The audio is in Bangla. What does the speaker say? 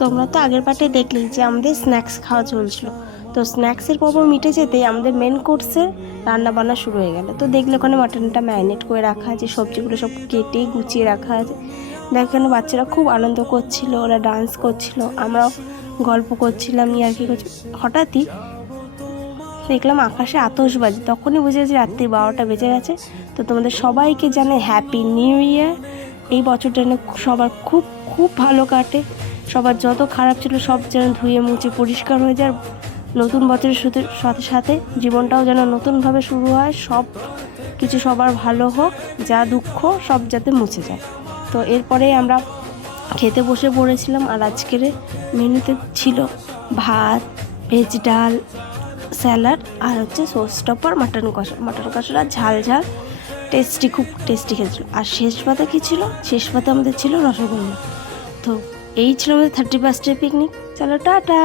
তোমরা তো আগের পার্টে দেখলেই যে আমাদের স্ন্যাক্স খাওয়া চলছিল। তো স্ন্যাক্সের পর্ব মিটে যেতেই আমাদের মেন কোর্সের রান্না বান্না শুরু হয়ে গেল। তো দেখলে ওখানে মাটনটা ম্যারিনেট করে রাখা আছে, সবজিগুলো সব কেটে গুছিয়ে রাখা আছে। দেখেন বাচ্চারা খুব আনন্দ করছিল, ওরা ডান্স করছিল, আমরাও গল্প করছিলাম, ইয়ার্কি করছিলাম। হঠাৎই দেখলাম আকাশে আতশবাজি, তখনই বুঝে গেছি রাত্রি 12টা বেজে গেছে। তো তোমাদের সবাইকে জানাই হ্যাপি নিউ ইয়ার। এই বছরটা যেন সবার খুব খুব ভালো কাটে, সবার যত খারাপ ছিল সব যেন ধুয়ে মুছে পরিষ্কার হয়ে যায়। নতুন বছরের সাথে সাথে জীবনটাও যেন নতুনভাবে শুরু হয়, সব কিছু সবার ভালো হোক, যা দুঃখ সব যাতে মুছে যায়। তো এরপরে আমরা খেতে বসে পড়েছিলাম। আর আজকের মেনুতে ছিল ভাত, ভেজ ডাল, স্যালাড, আর হচ্ছে সস টপার মাটন কষা ঝাল ঝাল টেস্টি, খুব টেস্টি খেয়েছিল। আর শেষ পাতে কী ছিল? শেষ পাতে আমাদের ছিল রসগোল্লা। তো এই ছিল আমাদের 31st পিকনিক। চলো টাটা।